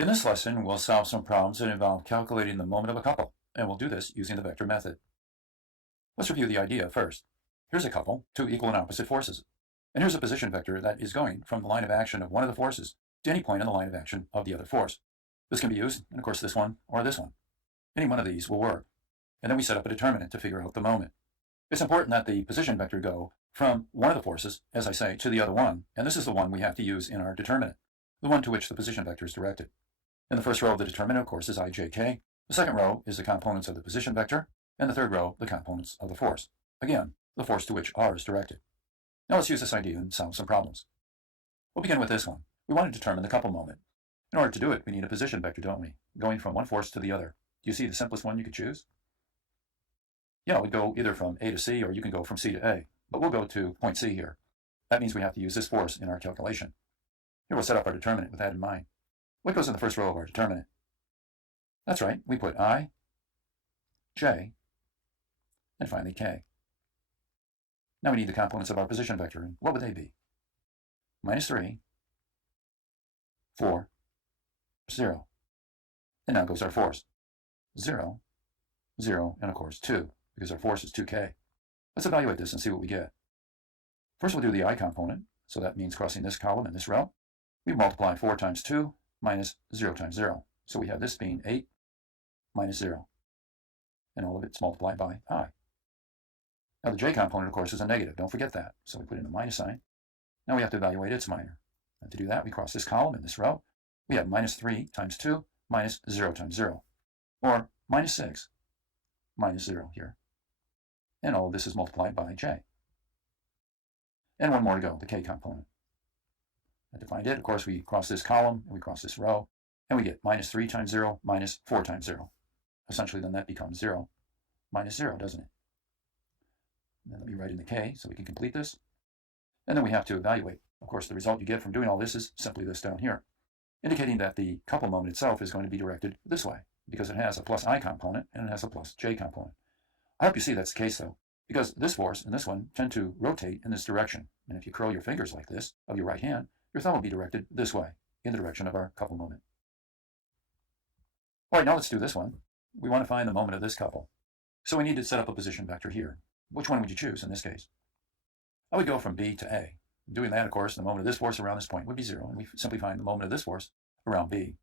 In this lesson, we'll solve some problems that involve calculating the moment of a couple, and we'll do this using the vector method. Let's review the idea first. Here's a couple, two equal and opposite forces. And here's a position vector that is going from the line of action of one of the forces to any point in the line of action of the other force. This can be used, and of course this one or this one. Any one of these will work. And then we set up a determinant to figure out the moment. It's important that the position vector go from one of the forces, as I say, to the other one, and this is the one we have to use in our determinant, the one to which the position vector is directed. In the first row of the determinant, of course, is ijk. The second row is the components of the position vector, and the third row, the components of the force. Again, the force to which r is directed. Now let's use this idea and solve some problems. We'll begin with this one. We want to determine the couple moment. In order to do it, we need a position vector, don't we? Going from one force to the other. Do you see the simplest one you could choose? Yeah, it would go either from A to C, or you can go from C to A. But we'll go to point C here. That means we have to use this force in our calculation. Here we'll set up our determinant with that in mind. What goes in the first row of our determinant? That's right, we put I, j, and finally k. Now we need the components of our position vector, and what would they be? -3, 4, 0. And now goes our force. 0, 0, and of course 2, because our force is 2k. Let's evaluate this and see what we get. First we'll do the I component, so that means crossing this column and this row. We multiply 4 times 2 minus 0 times 0. So we have this being 8 minus 0. And all of it's multiplied by I. Now the j component, of course, is a negative. Don't forget that. So we put in a minus sign. Now we have to evaluate its minor. And to do that, we cross this column and this row. We have -3 times 2 minus 0 times 0. Or -6 minus 0 here. And all of this is multiplied by j. And one more to go, the k component. And to find it, of course, we cross this column and we cross this row. And we get -3 times 0 minus 4 times 0. Essentially, then that becomes 0 minus 0, doesn't it? And then let me write in the k so we can complete this. And then we have to evaluate. Of course, the result you get from doing all this is simply this down here, indicating that the couple moment itself is going to be directed this way, because it has a plus I component and it has a plus j component. I hope you see that's the case, though, because this force and this one tend to rotate in this direction. And if you curl your fingers like this of your right hand, your thumb will be directed this way, in the direction of our couple moment. All right, now let's do this one. We want to find the moment of this couple. So we need to set up a position vector here. Which one would you choose in this case? I would go from B to A. Doing that, of course, the moment of this force around this point would be 0, and we simply find the moment of this force around B.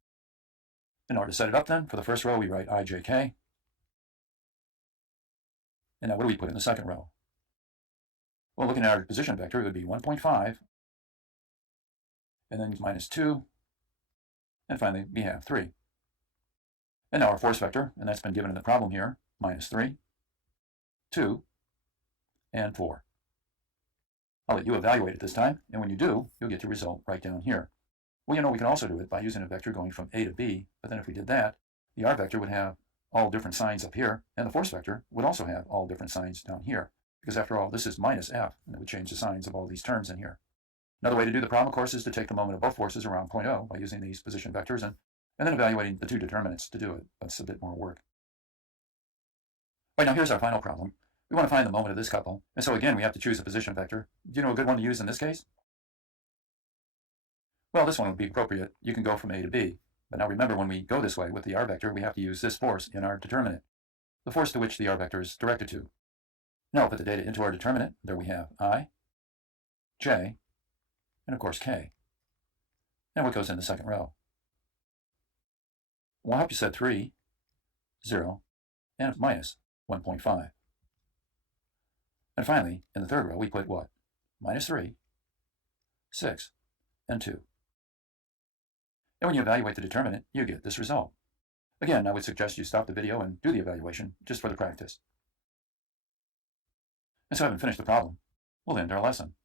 In order to set it up then, for the first row we write ijk. And now what do we put in the second row? Well, looking at our position vector, it would be 1.5, and then -2, and finally we have 3. And now our force vector, and that's been given in the problem here, -3, 2, and 4. I'll let you evaluate it this time, and when you do, you'll get your result right down here. Well, you know, we can also do it by using a vector going from A to B, but then if we did that, the r vector would have all different signs up here, and the force vector would also have all different signs down here, because after all, this is -f, and it would change the signs of all these terms in here. Another way to do the problem, of course, is to take the moment of both forces around point O by using these position vectors, and then evaluating the two determinants to do it. That's a bit more work. Right, now here's our final problem. We want to find the moment of this couple, and so again we have to choose a position vector. Do you know a good one to use in this case? Well, this one would be appropriate. You can go from A to B. But now remember, when we go this way with the r vector, we have to use this force in our determinant, the force to which the r vector is directed to. Now we'll put the data into our determinant. There we have I, j, and of course k. Now what goes in the second row? Well, I hope you said 3, 0, and -1.5. And finally, in the third row, we put what? -3, 6, and 2. And when you evaluate the determinant, you get this result. Again, I would suggest you stop the video and do the evaluation just for the practice. And so having finished the problem, we'll end our lesson.